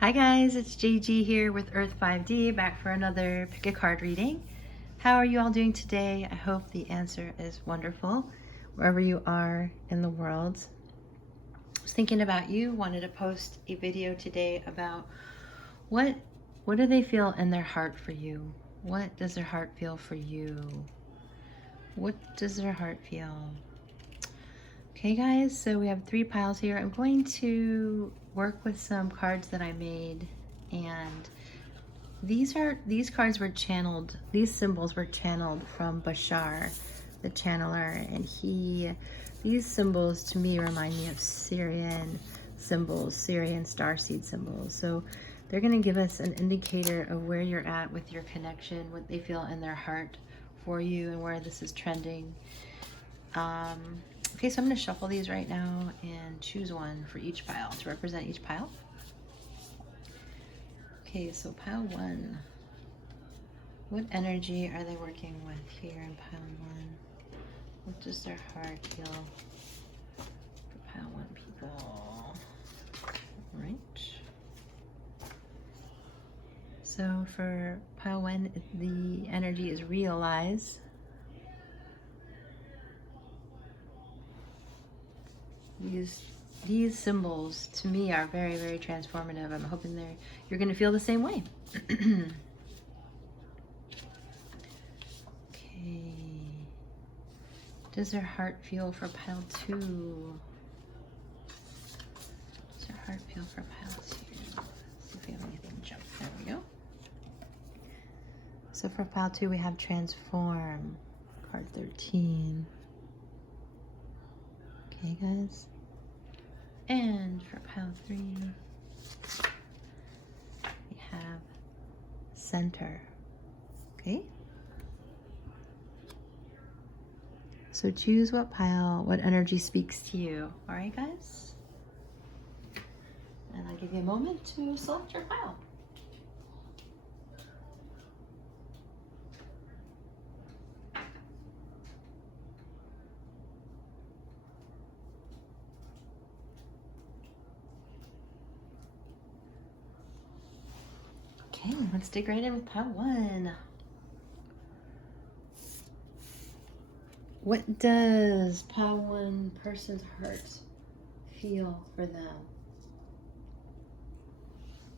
Hi guys, it's JG here with Earth 5D, back for another pick a card reading. How are you all doing today? I hope the answer is wonderful wherever you are in the world. I was thinking about you, wanted to post a video today about what do they feel in their heart for you? What does their heart feel for you? What does their heart feel? Okay guys, so we have 3 piles here. I'm going to work with some cards that I made, and these cards were channeled, these symbols were channeled from Bashar, the channeler, and these symbols to me remind me of Syrian symbols, Syrian starseed symbols. So they're going to give us an indicator of where you're at with your connection, what they feel in their heart for you, and where this is trending. Okay, so I'm going to shuffle these right now and choose one for each pile to represent each pile. Okay, so pile 1. What energy are they working with here in pile 1? What does their heart feel for pile 1 people? Right. So for pile 1, the energy is realize. These symbols to me are very, very transformative. I'm hoping you're going to feel the same way. Okay. Does their heart feel for pile 2? Does their heart feel for pile 2? See if we have anything jump. There we go. So for pile 2, we have transform, card 13. Okay, guys. And for pile 3, we have center. Okay. So choose what pile, what energy speaks to you. All right, guys? And I'll give you a moment to select your pile. Okay, let's dig right in with pile 1. What does pile 1 person's heart feel for them?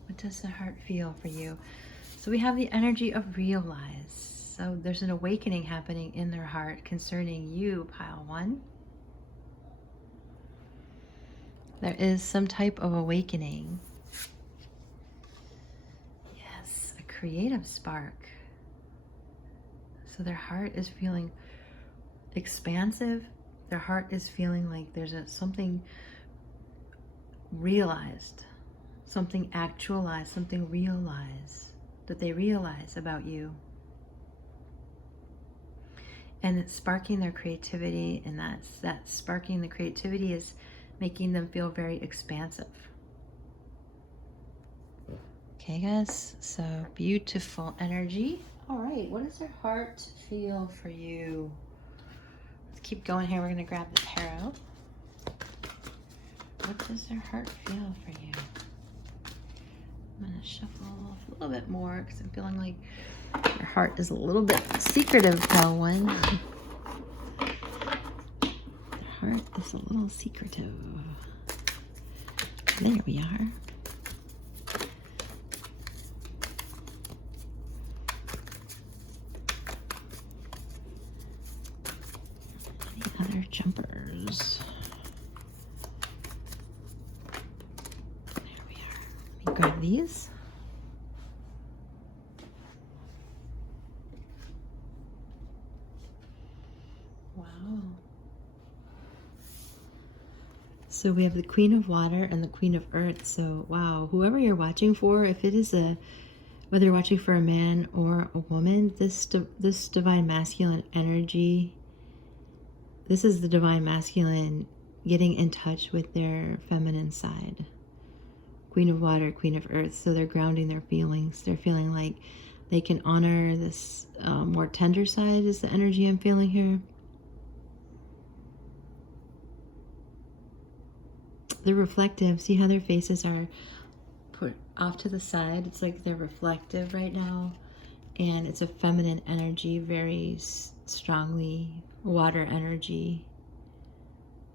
What does the heart feel for you? So we have the energy of realize. So there's an awakening happening in their heart concerning you, pile 1. There is some type of awakening. Yes, a creative spark. So their heart is feeling expansive. Their heart is feeling like there's something realized, something actualized, something realized, that they realize about you. And it's sparking their creativity, and that sparking the creativity is making them feel very expansive. Okay, guys, so beautiful energy. All right, what does their heart feel for you? Let's keep going here. We're going to grab the tarot. What does their heart feel for you? I'm going to shuffle a little bit more because I'm feeling like your heart is a little bit secretive, pile 1. Their heart is a little secretive. There we are. Any other jumpers? There we are. Let me grab these. Wow. So we have the Queen of Water and the Queen of Earth. So wow, whoever you're watching for, if it is whether you're watching for a man or a woman, this divine masculine energy, this is the divine masculine getting in touch with their feminine side. Queen of Water, Queen of Earth. So they're grounding their feelings. They're feeling like they can honor this more tender side is the energy I'm feeling here. They're reflective. See how their faces are put off to the side. It's like they're reflective right now, and it's a feminine energy, very strongly water energy.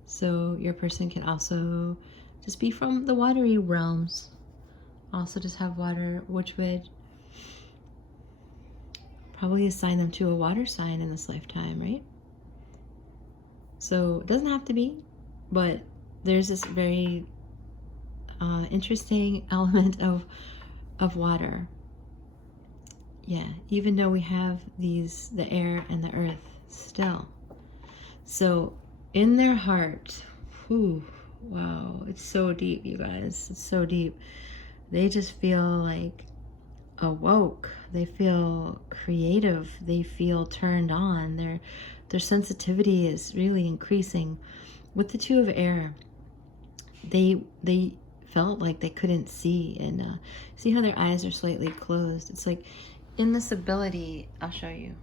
So your person can also just be from the watery realms, also just have water, which would probably assign them to a water sign in this lifetime, right? So it doesn't have to be, but there's this very interesting element of water. Yeah, even though we have the air and the earth still. So in their heart, whew, wow, it's so deep, you guys. It's so deep. They just feel like awoke. They feel creative. They feel turned on. Their sensitivity is really increasing. With the Two of Air, they felt like they couldn't see, and see how their eyes are slightly closed. It's like in this ability, I'll show you.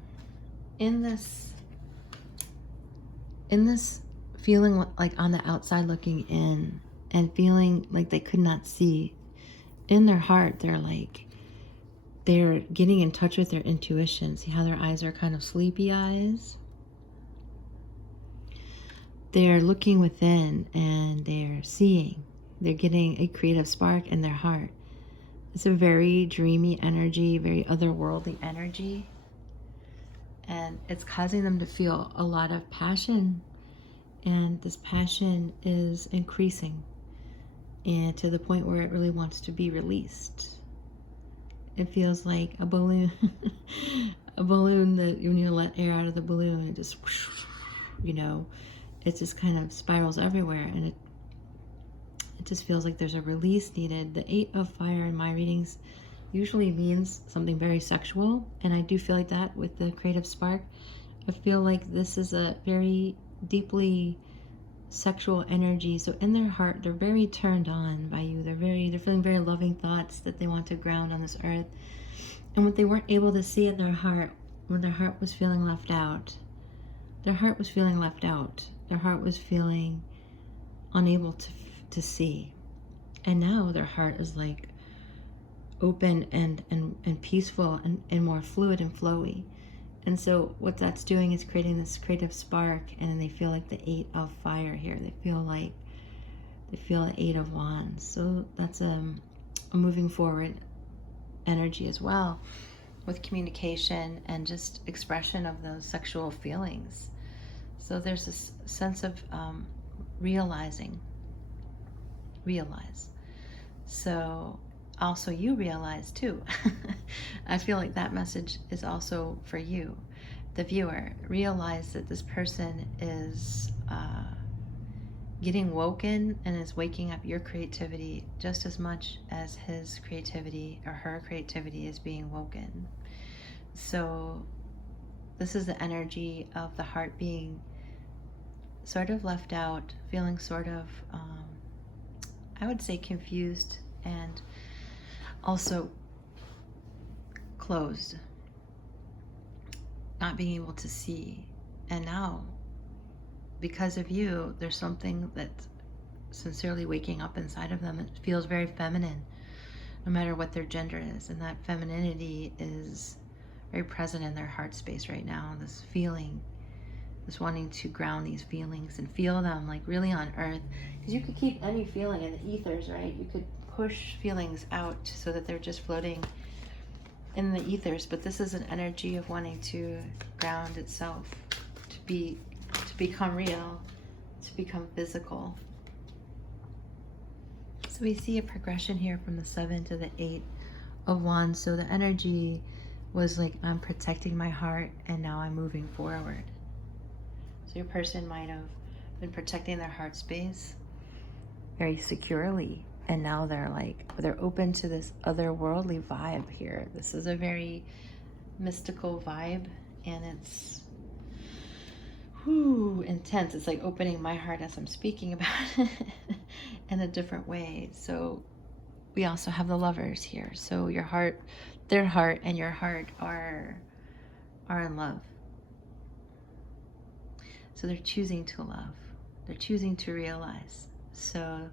In this feeling like on the outside looking in and feeling like they could not see, in their heart, they're getting in touch with their intuition. See how their eyes are kind of sleepy eyes? They're looking within and they're seeing. They're getting a creative spark in their heart. It's a very dreamy energy, very otherworldly energy. And it's causing them to feel a lot of passion. And this passion is increasing, and to the point where it really wants to be released. It feels like a balloon, a balloon that when you let air out of the balloon, it just, you know, it just kind of spirals everywhere, and it just feels like there's a release needed. The 8 of Fire in my readings usually means something very sexual, and I do feel like that with the creative spark. I feel like this is a very deeply sexual energy. So in their heart, they're very turned on by you. They're feeling very loving thoughts that they want to ground on this earth. And what they weren't able to see in their heart, when their heart was feeling left out, their heart was feeling left out. Their heart was feeling unable to see. And now their heart is like open and peaceful and more fluid and flowy. And so what that's doing is creating this creative spark, and then they feel like the 8 of Fire here. They feel the 8 of Wands. So that's a moving forward energy as well, with communication and just expression of those sexual feelings. So there's this sense of realize. So also you realize too. I feel like that message is also for you, the viewer. Realize that this person is getting woken and is waking up your creativity just as much as his creativity or her creativity is being woken. So this is the energy of the heart being sort of left out, feeling sort of, I would say, confused and also closed, not being able to see. And now, because of you, there's something that's sincerely waking up inside of them. It feels very feminine, no matter what their gender is. And that femininity is very present in their heart space right now. This feeling, this wanting to ground these feelings and feel them like really on earth. Because you could keep any feeling in the ethers, right? You could push feelings out so that they're just floating in the ethers, but this is an energy of wanting to ground itself, to become real, to become physical. So we see a progression here from the 7 to the 8 of Wands. So the energy was like, I'm protecting my heart and now I'm moving forward. So your person might have been protecting their heart space very securely, and now they're open to this otherworldly vibe here. This is a very mystical vibe, and it's intense. It's like opening my heart as I'm speaking about it in a different way. So we also have the Lovers here. So your heart, their heart, and your heart are in love. So they're choosing to love. They're choosing to realize. So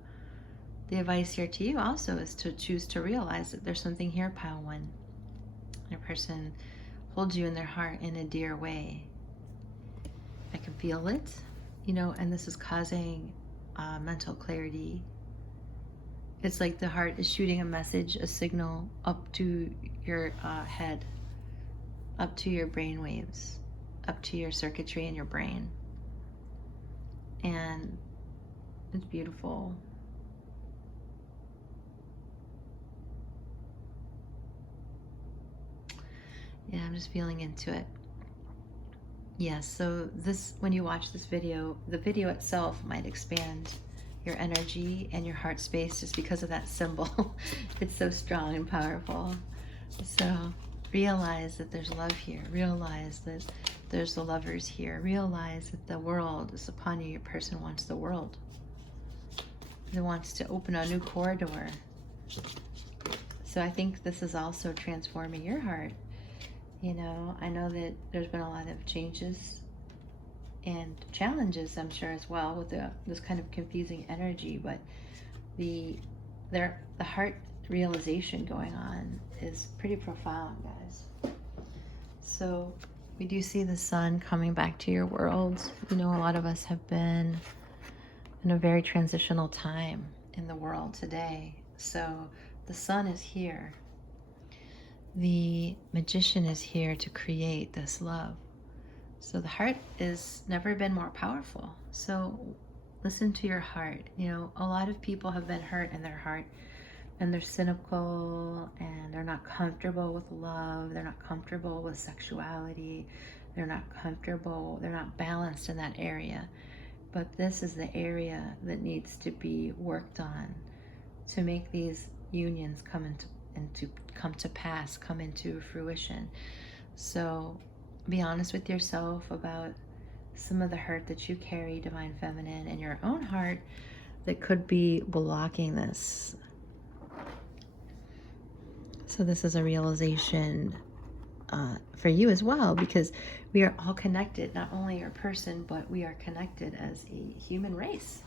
the advice here to you also is to choose to realize that there's something here, Pile 1. A person holds you in their heart in a dear way. I can feel it, you know, and this is causing mental clarity. It's like the heart is shooting a message, a signal up to your head, up to your brain waves, up to your circuitry in your brain. And it's beautiful. Yeah, I'm just feeling into it. Yes, so this, when you watch this video, the video itself might expand your energy and your heart space just because of that symbol. It's so strong and powerful. So realize that there's love here. Realize that there's the lovers here. Realize that the world is upon you. Your person wants the world. It wants to open a new corridor. So I think this is also transforming your heart. You know, I know that there's been a lot of changes and challenges, I'm sure, as well, with this kind of confusing energy, but the heart realization going on is pretty profound, guys. So we do see the sun coming back to your world. You know, a lot of us have been in a very transitional time in the world today. So the sun is here. The magician is here to create this love. So the heart has never been more powerful. So listen to your heart. You know, a lot of people have been hurt in their heart, and they're cynical, and they're not comfortable with love. They're not comfortable with sexuality. They're not comfortable. They're not balanced in that area. But this is the area that needs to be worked on to make these unions come to pass, come into fruition. So be honest with yourself about some of the hurt that you carry, Divine Feminine, in your own heart that could be blocking this. So this is a realization for you as well, because we are all connected, not only your person, but we are connected as a human race.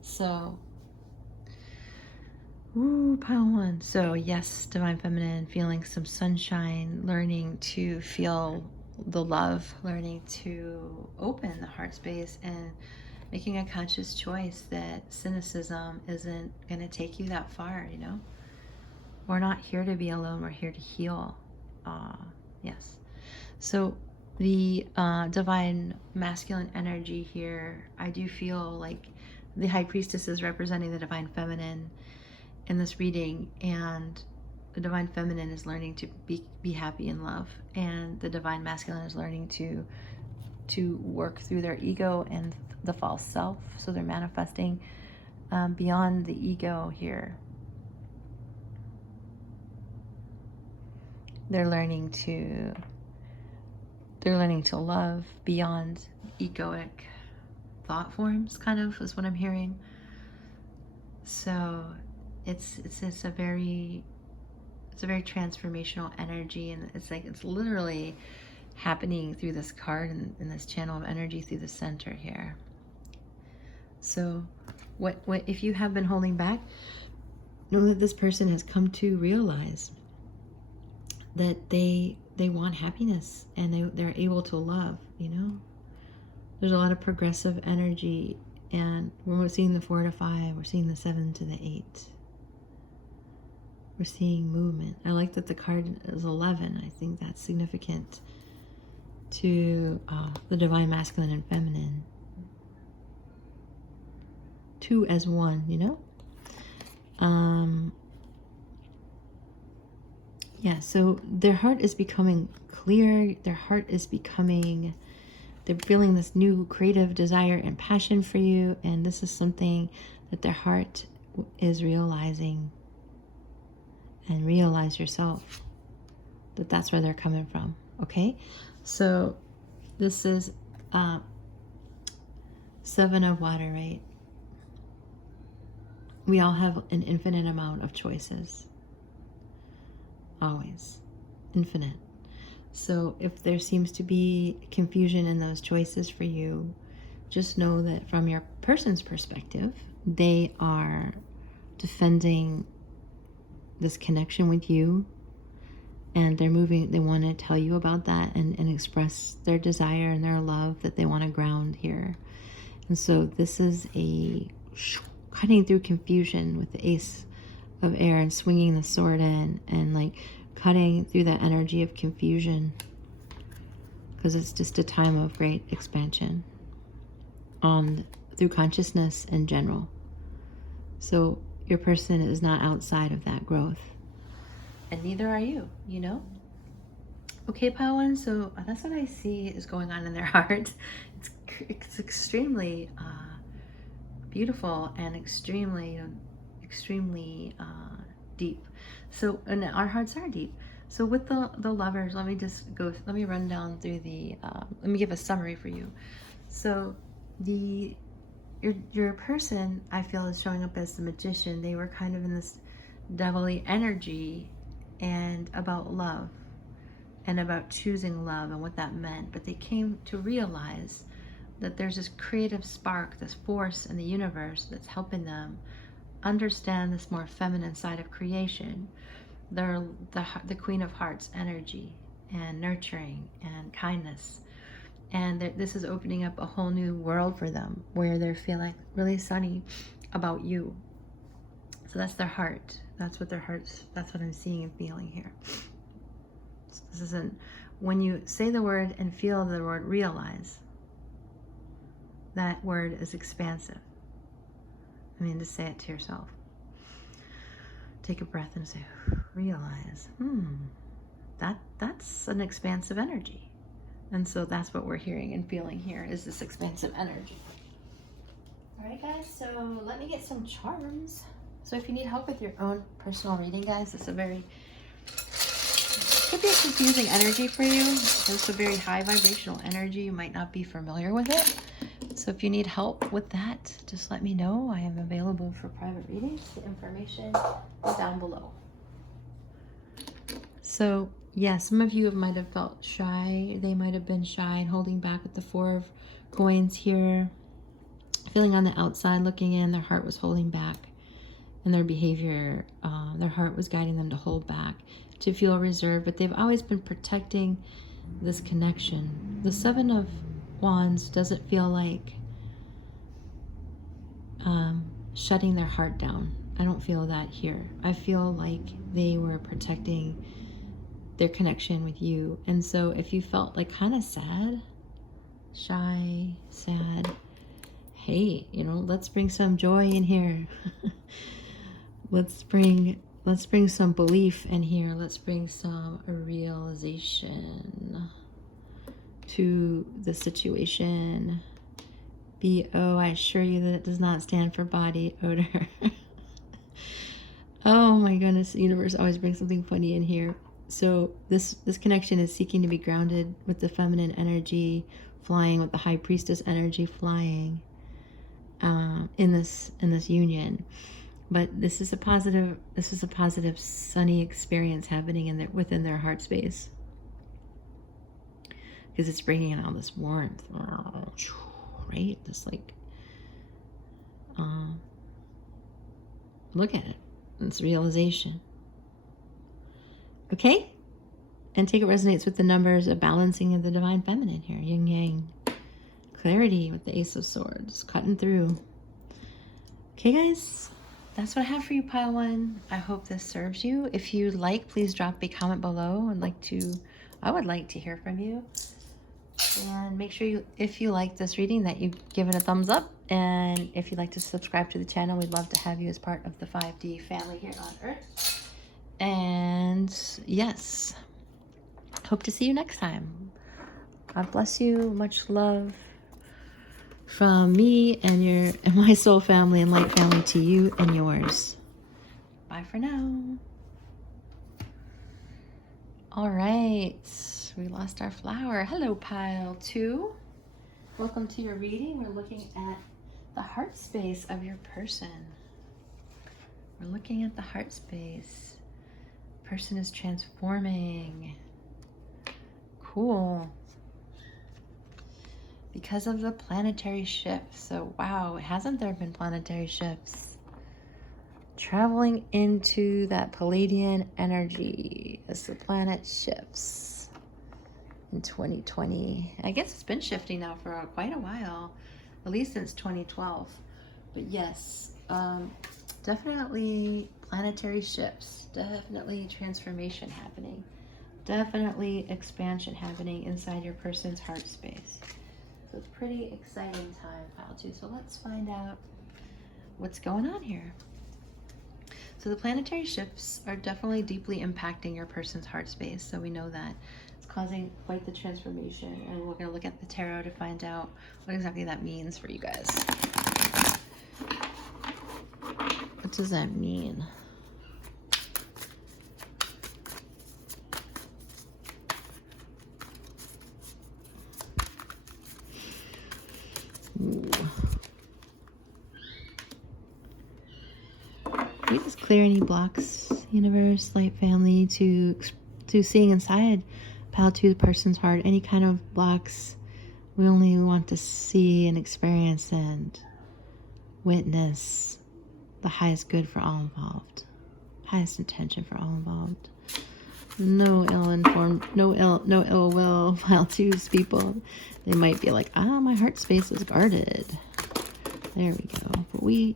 So Pile 1. So yes, Divine Feminine, feeling some sunshine, learning to feel the love, learning to open the heart space, and making a conscious choice that cynicism isn't going to take you that far, you know? We're not here to be alone, we're here to heal. Yes. So the Divine Masculine energy here, I do feel like the High Priestess is representing the Divine Feminine in this reading, and the Divine Feminine is learning to be happy in love, and the Divine Masculine is learning to work through their ego and the false self. So they're manifesting beyond the ego here. They're learning to love beyond egoic thought forms, kind of, is what I'm hearing. So it's a very transformational energy, and it's literally happening through this card and in this channel of energy through the center here. So what if you have been holding back, know that this person has come to realize that they want happiness, and they're able to love, you know. There's a lot of progressive energy, and we're seeing the 4 to 5, we're seeing the 7 to the 8. We're seeing movement. I like that the card is 11. I think that's significant to the Divine Masculine and Feminine. 2 as 1, you know? Yeah, so their heart is becoming clear. Their heart is becoming, they're feeling this new creative desire and passion for you. And this is something that their heart is realizing. And realize yourself that that's where they're coming from. Okay, so this is 7 of water, right? We all have an infinite amount of choices. Always. Infinite. So if there seems to be confusion in those choices for you, just know that from your person's perspective, they are defending this connection with you, and they want to tell you about that and express their desire and their love that they want to ground here. And so this is a cutting through confusion with the Ace of Air and swinging the sword in and like cutting through that energy of confusion, because it's just a time of great expansion through consciousness in general. So your person is not outside of that growth, and neither are you, you know? Okay, Padawan, so that's what I see is going on in their heart. It's extremely beautiful and extremely deep. So, and our hearts are deep. So with the lovers, let me run down through let me give a summary for you. So your person, I feel, is showing up as the magician. They were kind of in this devilly energy and about love and about choosing love and what that meant. But they came to realize that there's this creative spark, this force in the universe that's helping them understand this more feminine side of creation. They're the Queen of Hearts energy and nurturing and kindness. And this is opening up a whole new world for them where they're feeling really sunny about you. So that's their heart. That's what I'm seeing and feeling here. So this isn't, when you say the word and feel the word realize, that word is expansive. I mean, just say it to yourself. Take a breath and say, realize, that's an expansive energy. And so that's what we're hearing and feeling here, is this expansive energy. All right, guys, so let me get some charms. So if you need help with your own personal reading, guys, it's could be a confusing energy for you. It's a very high vibrational energy. You might not be familiar with it. So if you need help with that, just let me know. I am available for private readings. The information is down below. So yeah, some of you might have felt shy. They might have been shy and holding back with the Four of Coins here. Feeling on the outside, looking in, their heart was holding back. And their behavior, their heart was guiding them to hold back, to feel reserved. But they've always been protecting this connection. The Seven of Wands doesn't feel like shutting their heart down. I don't feel that here. I feel like they were protecting their connection with you. And so if you felt like kind of sad, shy, sad, hey, let's bring some joy in here. Let's bring some belief in here. Let's bring some realization to the situation. BO, I assure you that it does not stand for body odor. Oh my goodness, the universe always brings something funny in here. So this connection is seeking to be grounded with the feminine energy, flying with the high priestess energy, flying in this union. But this is a positive sunny experience happening within their heart space, because it's bringing in all this warmth, right? This look at it. It's realization. Okay? And take it resonates with the numbers of balancing of the divine feminine here. Yin yang. Clarity with the Ace of Swords. Cutting through. Okay, guys? That's what I have for you, Pile One. I hope this serves you. If you like, please drop a comment below. I would like to hear from you. And make sure if you like this reading, that you give it a thumbs up. And if you'd like to subscribe to the channel, we'd love to have you as part of the 5D family here on Earth. And yes, hope to see you next time. God bless you. Much love from me and my soul family and light family to you and yours. Bye for now. All right. We lost our flower. Hello, Pile 2. Welcome to your reading. We're looking at the heart space of your person. We're looking at the heart space. Person is transforming. Cool. Because of the planetary shifts. So, wow, hasn't there been planetary shifts? traveling into that Palladian energy as the planet shifts in 2020. I guess it's been shifting now for quite a while, at least since 2012. But yes, definitely planetary shifts, definitely transformation happening, definitely expansion happening inside your person's heart space. So it's pretty exciting time, pile 2. So let's find out what's going on here. So the planetary shifts are definitely deeply impacting your person's heart space. So we know that it's causing quite the transformation. And we're going to look at the tarot to find out what exactly that means for you guys. What does that mean? Ooh. We just clear any blocks, universe, light, family, to seeing inside pile 2 the person's heart. Any kind of blocks we only want to see and experience and witness the highest good for all involved, highest intention for all involved. No ill will, pile 2's people. They might be like, my heart space is guarded. There we go. But we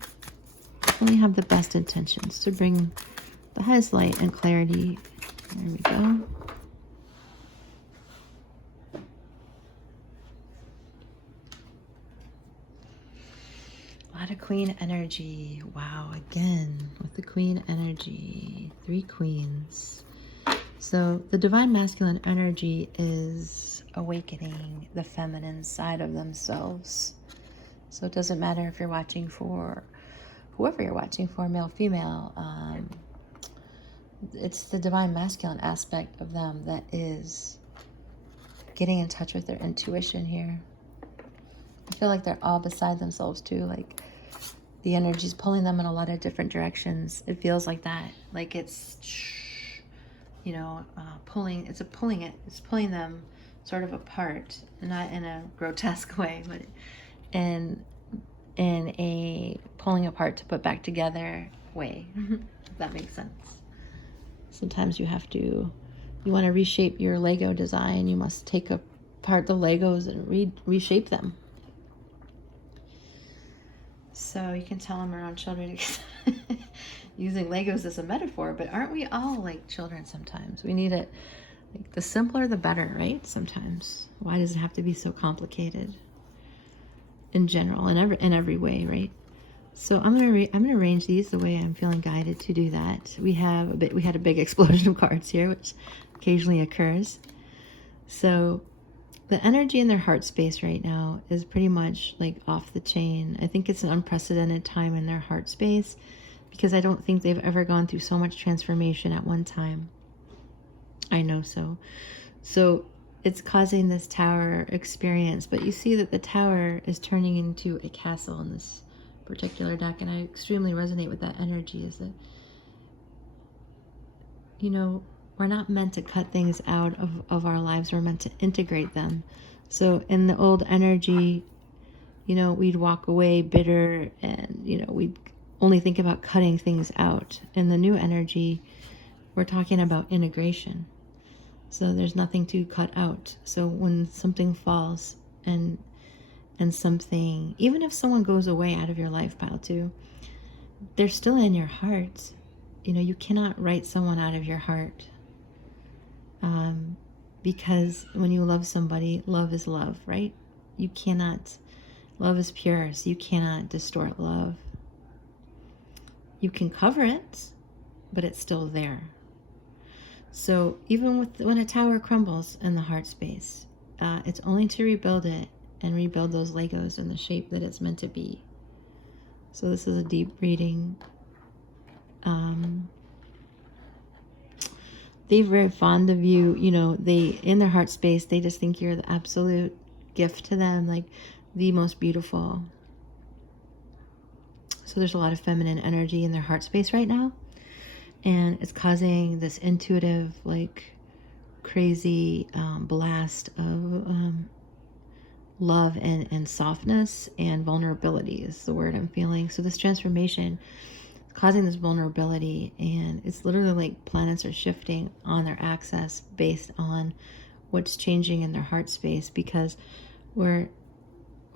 only have the best intentions to bring the highest light and clarity. There we go. A lot of queen energy. Wow, again with the queen energy. 3 queens. So the divine masculine energy is awakening the feminine side of themselves. So it doesn't matter if you're watching for whoever you're watching for, male, female, it's the divine masculine aspect of them that is getting in touch with their intuition here. I feel like they're all beside themselves too. Like the energy's pulling them in a lot of different directions. It feels like that. Like it's, it's pulling them sort of apart, not in a grotesque way, but in a pulling apart to put back together way, if that makes sense. Sometimes you want to reshape your Lego design, you must take apart the Legos and reshape them. So you can tell I'm around children using Legos as a metaphor, but aren't we all like children sometimes? We need it, like the simpler the better, right? Sometimes. Why does it have to be so complicated? In general, in every way, right? So I'm gonna arrange these the way I'm feeling guided to do that. We had a big explosion of cards here, which occasionally occurs. So the energy in their heart space right now is pretty much like off the chain. I think it's an unprecedented time in their heart space because I don't think they've ever gone through so much transformation at one time. I know so. So it's causing this tower experience, but you see that the tower is turning into a castle in this particular deck, and I extremely resonate with that energy. Is that, we're not meant to cut things out of our lives, we're meant to integrate them. So in the old energy, we'd walk away bitter and, we'd only think about cutting things out. In the new energy, we're talking about integration. So there's nothing to cut out. So when something falls and something, even if someone goes away out of your life, pile 2, they're still in your heart. You cannot write someone out of your heart. Because when you love somebody, love is love, right? Love is pure, so you cannot distort love. You can cover it, but it's still there. So even when a tower crumbles in the heart space, it's only to rebuild it and rebuild those Legos in the shape that it's meant to be. So this is a deep reading. They're very fond of you. They, in their heart space, they just think you're the absolute gift to them, like the most beautiful. So there's a lot of feminine energy in their heart space right now. And it's causing this intuitive, like crazy blast of love and softness and vulnerability is the word I'm feeling. So this transformation is causing this vulnerability. And it's literally like planets are shifting on their axis based on what's changing in their heart space, because we're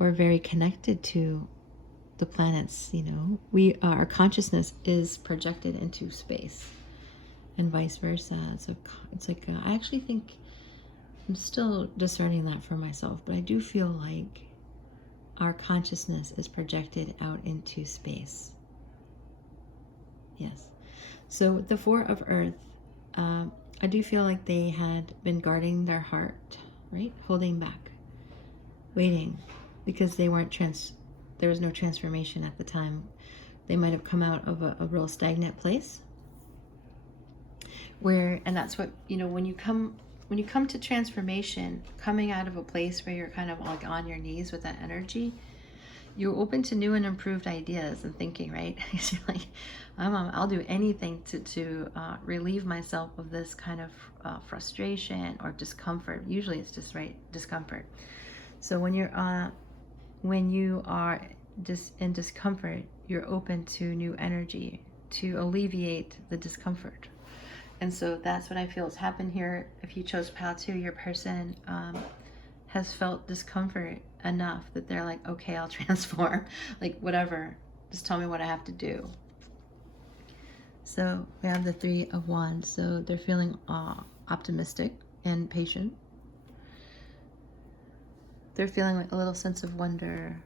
very connected to the planets. You know, our consciousness is projected into space, and vice versa. It's like I actually think I'm still discerning that for myself, but I do feel like our consciousness is projected out into space. Yes. So with the Four of Earth, I do feel like they had been guarding their heart, right? Holding back, waiting, because they weren't there was no transformation at the time. They might have come out of a real stagnant place and that's what, you know, when you come to transformation, coming out of a place where you're kind of like on your knees with that energy, you're open to new and improved ideas and thinking, right? You're like, I'll do anything to relieve myself of this kind of frustration or discomfort. Usually it's just discomfort. So when you are just in discomfort, you're open to new energy to alleviate the discomfort. And so that's what I feel has happened here. If you chose pile 2, your person has felt discomfort enough that they're like, okay, I'll transform. Like, whatever, just tell me what I have to do. So we have the 3 of Wands. So they're feeling optimistic and patient. They're feeling like a little sense of wonder.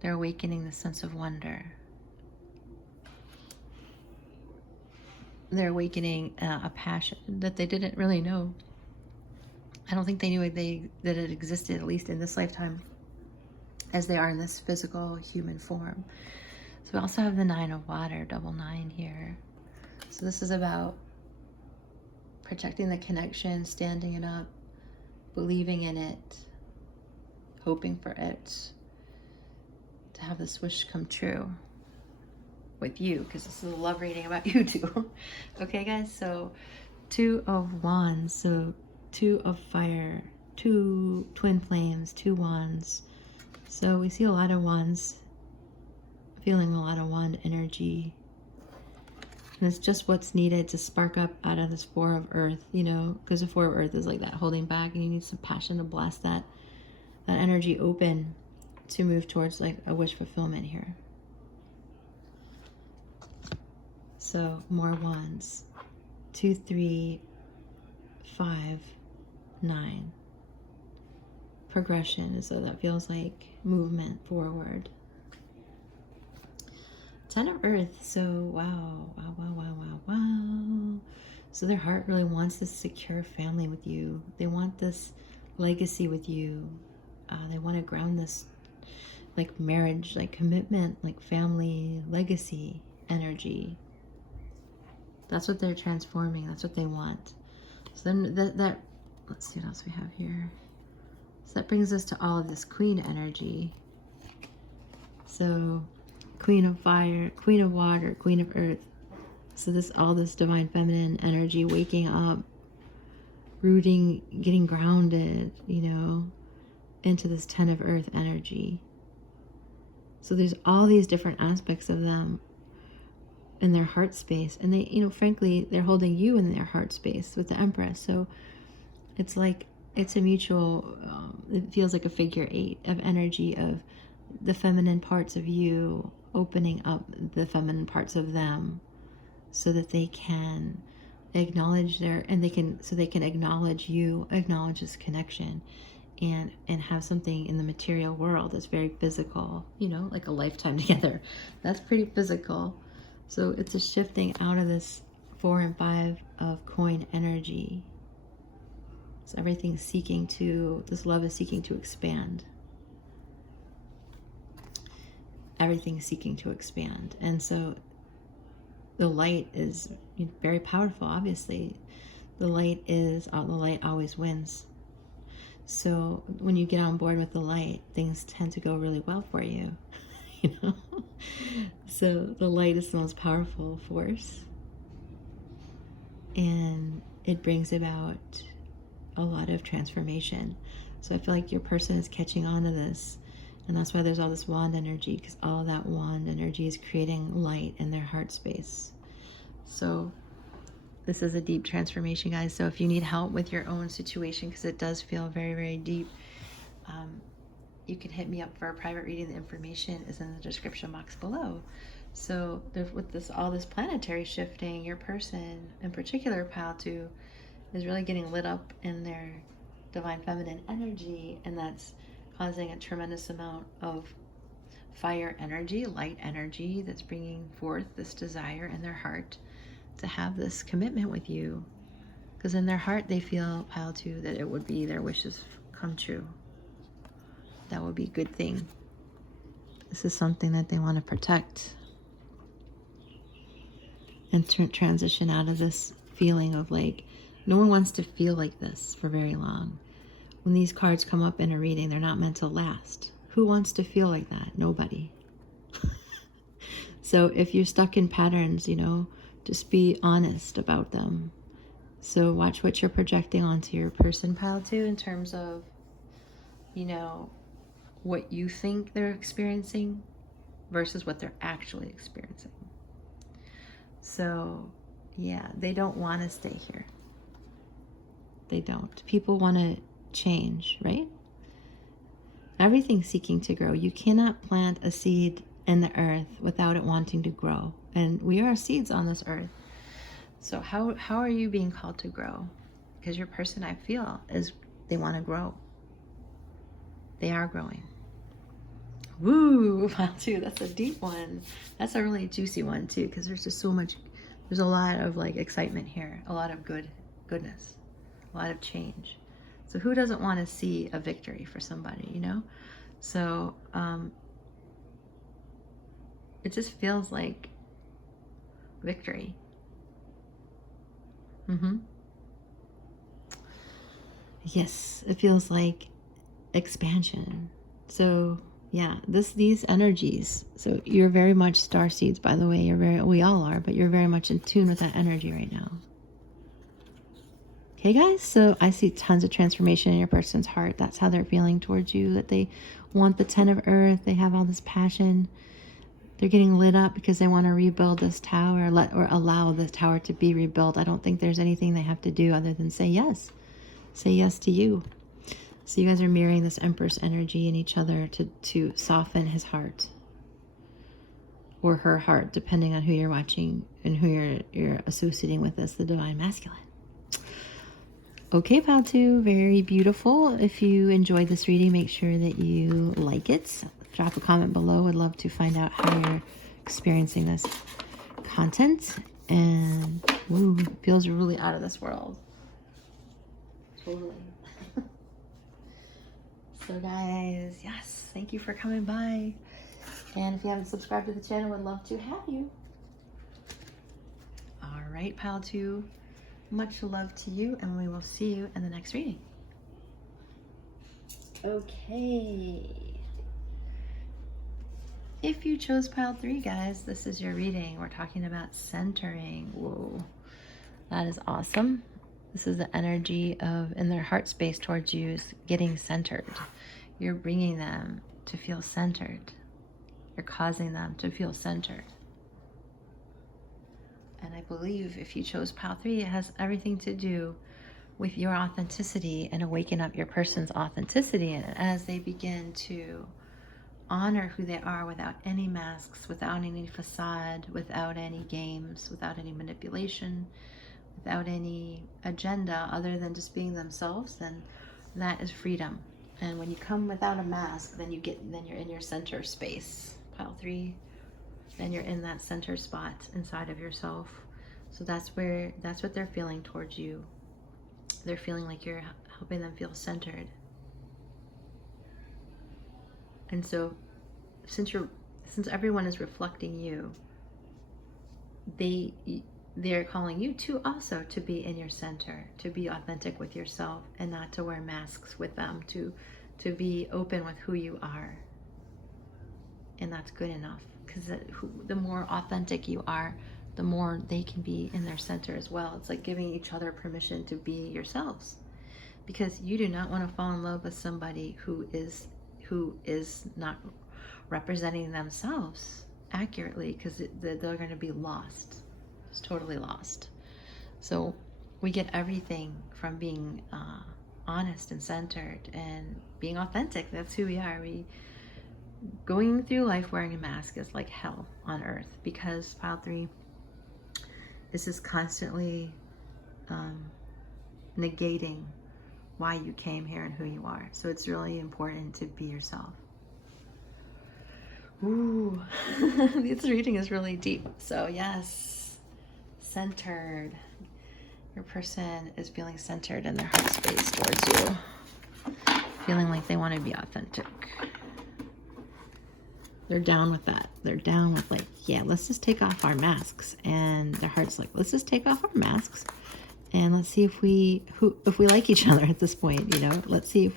They're awakening the sense of wonder. They're awakening a passion that they didn't really know. I don't think they knew that it existed, at least in this lifetime, as they are in this physical human form. So we also have the 9 of Water, double 9 here. So this is about protecting the connection, standing it up, believing in it, hoping for it to have this wish come true with you, because this is a love reading about you too. Okay, guys, so 2 of Wands, so 2 of Fire, 2 twin flames, 2 wands. So we see a lot of wands, feeling a lot of wand energy. And it's just what's needed to spark up out of this 4 of Earth, you know, because the 4 of Earth is like that holding back, and you need some passion to blast that energy open to move towards like a wish fulfillment here. So more wands. 2, 3, 5, 9. Progression, so that feels like movement forward. 10 of Earth, so wow. So their heart really wants this secure family with you. They want this legacy with you. They want to ground this like marriage, like commitment, like family, legacy energy. That's what they're transforming. That's what they want. So then that let's see what else we have here. So that brings us to all of this Queen energy. So Queen of Fire, Queen of Water, Queen of Earth. So all this divine feminine energy, waking up, rooting, getting grounded, you know, into this 10 of Earth energy. So there's all these different aspects of them in their heart space, and they, you know, frankly, they're holding you in their heart space with the Empress. So it's like it's a mutual it feels like a figure 8 of energy, of the feminine parts of you opening up the feminine parts of them, so that they can acknowledge they can acknowledge you, acknowledge this connection, and have something in the material world that's very physical, you know, like a lifetime together. That's pretty physical. So it's a shifting out of this 4 and 5 of coin energy. So everything's this love is seeking to expand. Everything's seeking to expand. And so the light is very powerful, obviously. The light always wins. So when you get on board with the light, things tend to go really well for you. You know? So the light is the most powerful force, and it brings about a lot of transformation. So I feel like your person is catching on to this, And that's why there's all this wand energy, because all that wand energy is creating light in their heart space. So this is a deep transformation, guys. So if you need help with your own situation, because it does feel very, very deep, you can hit me up for a private reading. The information is in the description box below. So with this, all this planetary shifting, your person in particular, Pile 2, is really getting lit up in their divine feminine energy, and that's causing a tremendous amount of fire energy, light energy, that's bringing forth this desire in their heart to have this commitment with you. Because in their heart they feel, Pile 2, that it would be their wishes come true. That would be a good thing. This is something that they want to protect and transition out of this feeling of like, no one wants to feel like this for very long. When these cards come up in a reading, they're not meant to last. Who wants to feel like that? Nobody. So if you're stuck in patterns, just be honest about them. So watch what you're projecting onto your person, Pile 2, in terms of, what you think they're experiencing versus what they're actually experiencing. So, yeah, they don't want to stay here. They don't. People want to change, right? Everything's seeking to grow. You cannot plant a seed in the earth without it wanting to grow. And we are seeds on this earth. So how are you being called to grow? Because your person, I feel, is they want to grow. They are growing. Woo, Pile 2, that's a deep one. That's a really juicy one too, because there's just so much, there's a lot of like excitement here, a lot of goodness, a lot of change. So who doesn't want to see a victory for somebody, So it just feels like victory. Yes, it feels like expansion. So yeah, these energies. So you're very much star seeds, by the way. We all are, but you're very much in tune with that energy right now. Okay, guys. So I see tons of transformation in your person's heart. That's how they're feeling towards you. That they want the 10 of Earth. They have all this passion. They're getting lit up because they want to rebuild this tower, or allow this tower to be rebuilt. I don't think there's anything they have to do other than say yes. Say yes to you. So you guys are mirroring this Empress energy in each other to soften his heart or her heart, depending on who you're watching and who you're associating with as the Divine Masculine. Okay, Pile 2, very beautiful. If you enjoyed this reading, make sure that you like it. Drop a comment below. I'd love to find out how you're experiencing this content. And woo, it feels really out of this world. Totally. So guys, yes, thank you for coming by. And if you haven't subscribed to the channel, I'd love to have you. All right, Pile 2, much love to you, and we will see you in the next reading. Okay. If you chose Pile 3, guys, this is your reading. We're talking about centering. Whoa, that is awesome. This is the energy of, in their heart space towards you, is getting centered. You're bringing them to feel centered. You're causing them to feel centered. And I believe if you chose Pile 3, it has everything to do with your authenticity and awaken up your person's authenticity. And as they begin to honor who they are without any masks, without any facade, without any games, without any manipulation, without any agenda other than just being themselves, then that is freedom. And when you come without a mask, then you're in your center space. Pile 3, then you're in that center spot inside of yourself. So that's what they're feeling towards you. They're feeling like you're helping them feel centered. And so since everyone is reflecting you, they're calling you to also to be in your center, to be authentic with yourself and not to wear masks with them, to be open with who you are. And that's good enough, because the more authentic you are, the more they can be in their center as well. It's like giving each other permission to be yourselves, because you do not want to fall in love with somebody who who is not representing themselves accurately, because they're going to be lost. It's totally lost. So we get everything from being honest and centered and being authentic. That's who we are. Going through life wearing a mask is like hell on earth, because pile 3, this is constantly negating why you came here and who you are. So it's really important to be yourself. Ooh, this reading is really deep. So yes, centered. Your person is feeling centered in their heart space towards you, feeling like they want to be authentic. They're down with that. They're down with like, yeah, let's just take off our masks. And their heart's like, let's just take off our masks and let's see if we like each other at this point. You know, let's see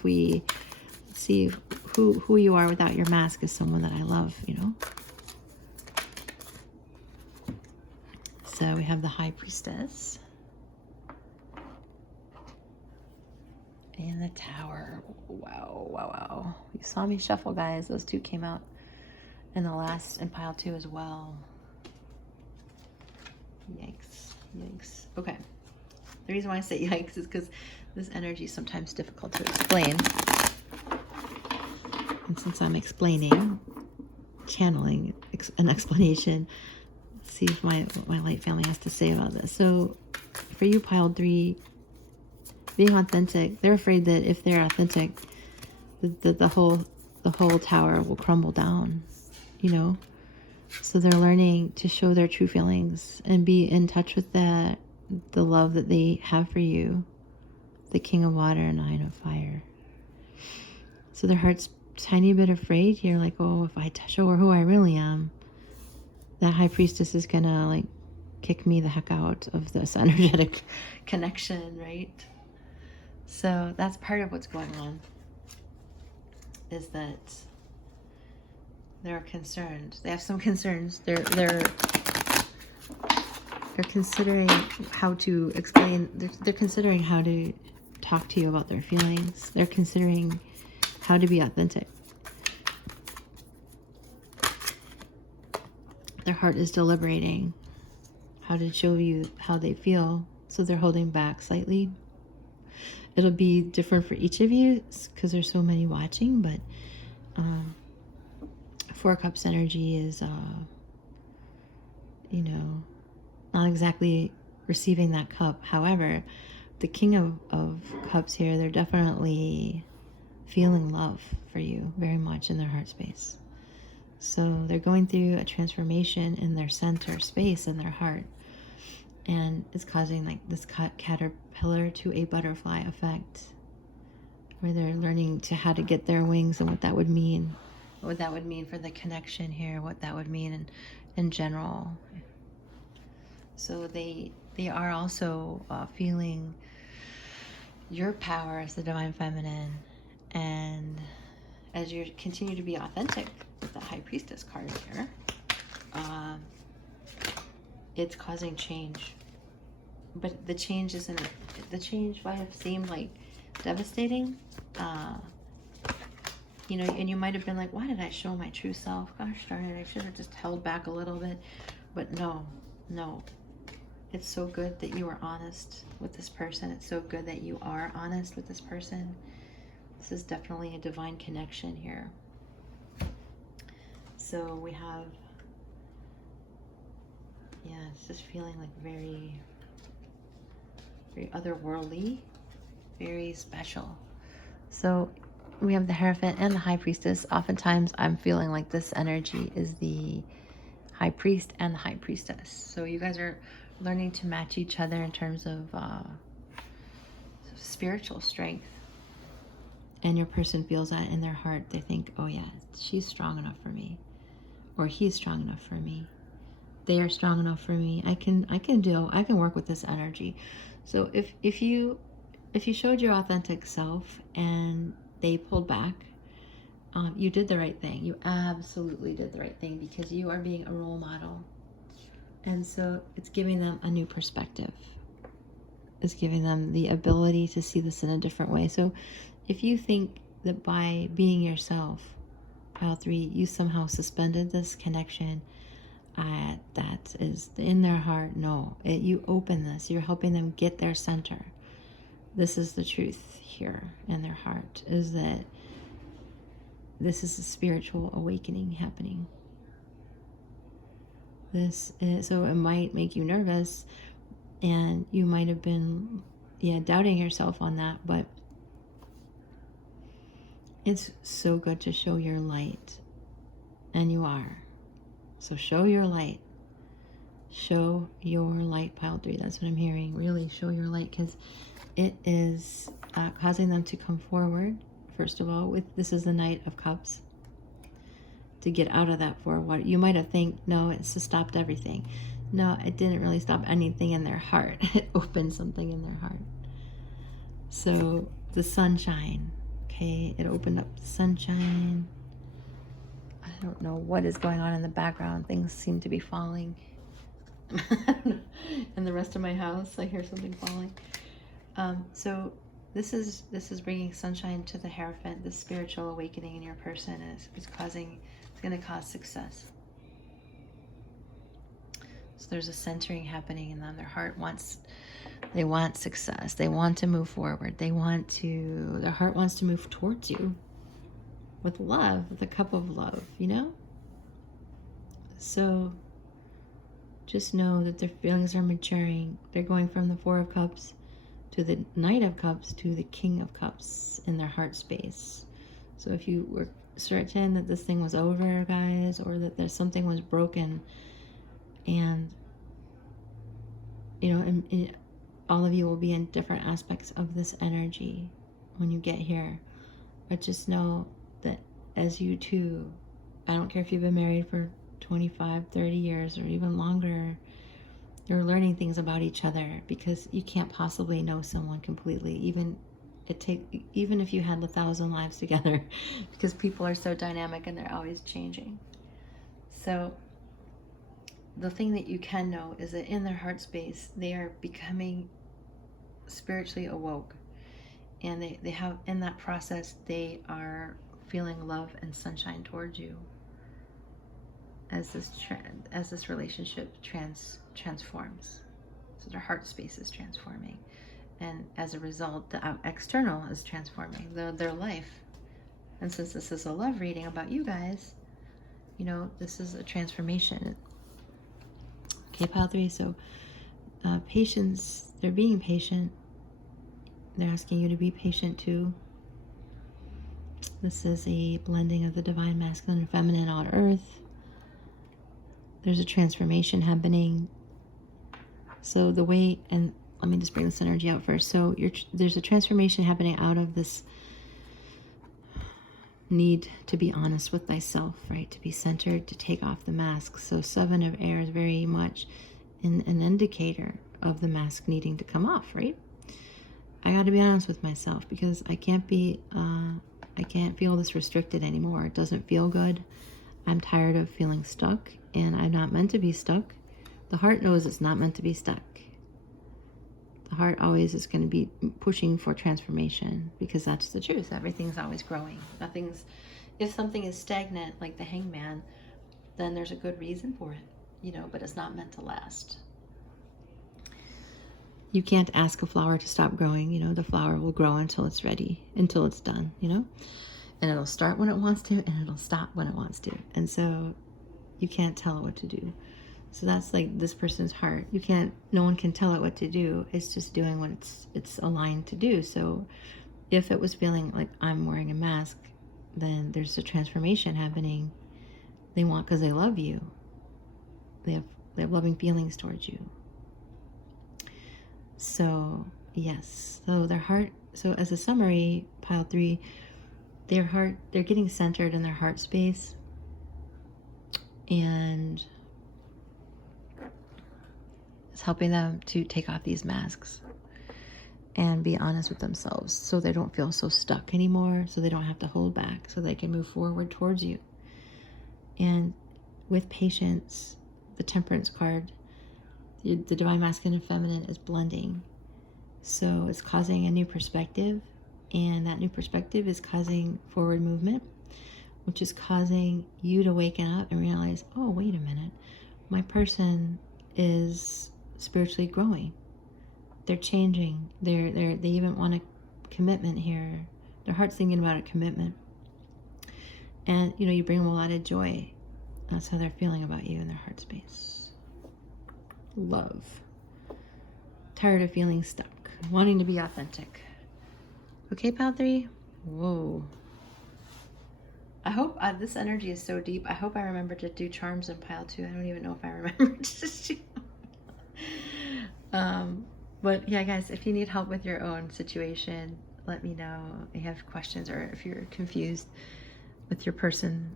who you are without your mask is someone that I love. You know. So we have the High Priestess and the Tower. Wow, wow, wow! You saw me shuffle, guys. Those two came out. And the last in pile 2 as well. Yikes. Yikes. Okay. The reason why I say yikes is because this energy is sometimes difficult to explain. And since I'm channeling an explanation, let's see if what my light family has to say about this. So for you, pile 3, being authentic, they're afraid that if they're authentic, the whole tower will crumble down. You know, so they're learning to show their true feelings and be in touch with the love that they have for you, the King of Water and 9 of Fire. So their heart's tiny bit afraid here, like, oh, if I show her who I really am, that High Priestess is gonna like kick me the heck out of this energetic connection, right? So that's part of what's going on, is that they're concerned. They have some concerns. They're considering how to explain. They're considering how to talk to you about their feelings. They're considering how to be authentic. Their heart is deliberating how to show you how they feel. So they're holding back slightly. It'll be different for each of you because there's so many watching, but 4 Cups energy is, you know, not exactly receiving that cup. However, the King of Cups here, they're definitely feeling love for you very much in their heart space. So they're going through a transformation in their center space in their heart. And it's causing like this caterpillar to a butterfly effect, where they're learning how to get their wings and what that would mean. What that would mean for the connection here, what that would mean in general. So they are also feeling your power as the Divine Feminine, and as you continue to be authentic with the High Priestess card here, it's causing change. But the change might have seemed like devastating. You know, and you might have been like, why did I show my true self? Gosh darn it, I should have just held back a little bit. But no. It's so good that you were honest with this person. It's so good that you are honest with this person. This is definitely a divine connection here. So we have, yeah, it's just feeling like very, very otherworldly, very special. So we have the Hierophant and the High Priestess. Oftentimes I'm feeling like this energy is the High Priest and the High Priestess. So you guys are learning to match each other in terms of spiritual strength. And your person feels that in their heart. They think, oh yeah, she's strong enough for me. Or he's strong enough for me. They are strong enough for me. I can work with this energy. So if you showed your authentic self and they pulled back, you did the right thing. You absolutely did the right thing, because you are being a role model. And so it's giving them a new perspective. It's giving them the ability to see this in a different way. So if you think that by being yourself, pile 3, you somehow suspended this connection that is in their heart. No, you open this. You're helping them get their center. This is the truth here in their heart, is that this is a spiritual awakening happening. This is, so it might make you nervous, and you might have been, doubting yourself on that, but it's so good to show your light, and you are. So show your light. Show your light, pile 3. That's what I'm hearing. Really show your light, because it is causing them to come forward. First of all, this is the Knight of Cups. To get out of that 4 of water. You might have think, no, it's stopped everything. No, it didn't really stop anything in their heart. It opened something in their heart. So the sunshine, okay, it opened up the sunshine. I don't know what is going on in the background. Things seem to be falling. In the rest of my house, I hear something falling. So this is bringing sunshine to the Hierophant. The spiritual awakening in your person is going to cause success. So there's a centering happening in them. Their heart want success. They want to move forward. Their heart wants to move towards you with love, with a cup of love, So just know that their feelings are maturing. They're going from the 4 of Cups to the Knight of Cups to the King of Cups in their heart space. So if you were certain that this thing was over, guys, or that there's something was broken, and and all of you will be in different aspects of this energy when you get here, but just know that as you too, I don't care if you've been married for 25, 30 years or even longer, you're learning things about each other, because you can't possibly know someone completely, even if you had 1,000 lives together, because people are so dynamic and they're always changing. So the thing that you can know is that in their heart space, they are becoming spiritually awoke, and they have, in that process, they are feeling love and sunshine towards you as this relationship transforms. So their heart space is transforming, and as a result, the external is transforming, their life. And since this is a love reading about you guys, this is a transformation. Okay, pile 3. So patience. They're being patient. They're asking you to be patient too. This is a blending of the divine masculine and feminine on earth. There's a transformation happening. So the way, and let me just bring this energy out first. So there's a transformation happening out of this need to be honest with thyself, right? To be centered, to take off the mask. So 7 of Air is very much an indicator of the mask needing to come off, right? I got to be honest with myself, because I can't feel this restricted anymore. It doesn't feel good. I'm tired of feeling stuck, and I'm not meant to be stuck. The heart knows it's not meant to be stuck. The heart always is going to be pushing for transformation, because that's the truth. Everything's always growing. If something is stagnant, like the Hangman, then there's a good reason for it, but it's not meant to last. You can't ask a flower to stop growing, the flower will grow until it's ready, until it's done, and it'll start when it wants to, and it'll stop when it wants to. And so you can't tell it what to do. So that's like this person's heart. No one can tell it what to do. It's just doing what it's aligned to do. So if it was feeling like I'm wearing a mask, then there's a transformation happening. They want, because they love you. They have loving feelings towards you. So yes, so their heart, so as a summary, pile 3, they're getting centered in their heart space, and it's helping them to take off these masks and be honest with themselves, so they don't feel so stuck anymore, so they don't have to hold back, so they can move forward towards you. And with patience, the Temperance card, the divine masculine and feminine is blending. So it's causing a new perspective. And that new perspective is causing forward movement, which is causing you to wake up and realize, oh, wait a minute, my person is spiritually growing. They're changing. They even want a commitment here. Their heart's thinking about a commitment. And, you know, you bring them a lot of joy. That's how they're feeling about you in their heart space. Love. Tired of feeling stuck. Wanting to be authentic. Okay, pile 3? Whoa. I hope this energy is so deep. I hope I remember to do charms in pile 2. I don't even know if I remember to do. But yeah, guys, if you need help with your own situation, let me know. If you have questions or if you're confused with your person,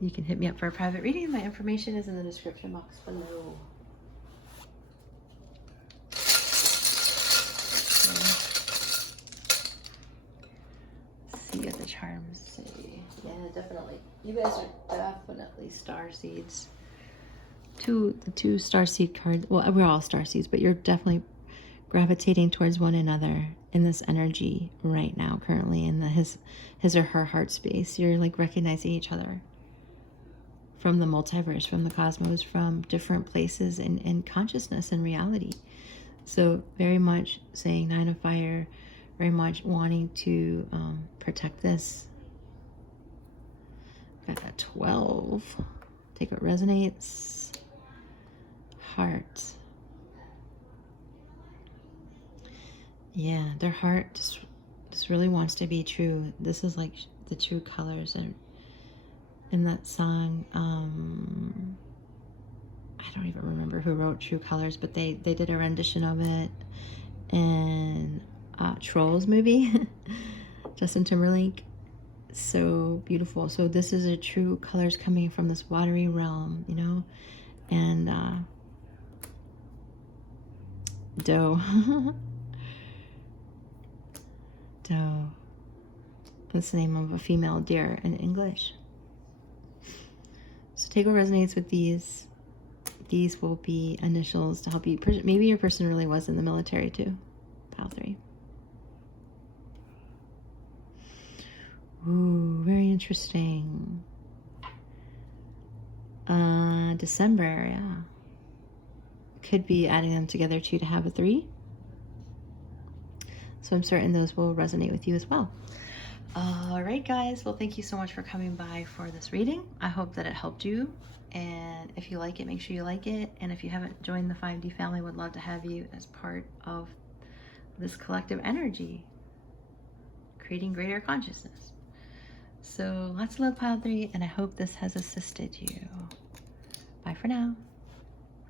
you can hit me up for a private reading. My information is in the description box below. See what the charms say. Yeah, definitely. You guys are definitely star seeds. The two star seed cards. Well, we're all star seeds, but you're definitely gravitating towards one another in this energy right now, currently in his or her heart space. You're like recognizing each other from the multiverse, from the cosmos, from different places in consciousness and reality. So very much saying 9 of fire, very much wanting to protect this. Got that 12. Take what resonates. Heart. Yeah, their heart just really wants to be true. This is like the true colors. And in that song, I don't even remember who wrote True Colors, but they did a rendition of it in Trolls movie. Justin Timberlake. So beautiful. So this is a true colors coming from this watery realm, you know, and doe. Doe. That's the name of a female deer in English. So take what resonates with these. These will be initials to help you. Maybe your person really was in the military too. Pile 3. Ooh, very interesting. December, yeah. Could be adding them together too to have a 3. So I'm certain those will resonate with you as well. All right, guys. Well, thank you so much for coming by for this reading. I hope that it helped you. And if you like it, make sure you like it. And if you haven't joined the 5D family, would love to have you as part of this collective energy, creating greater consciousness. So lots of love, pile 3, and I hope this has assisted you. Bye for now.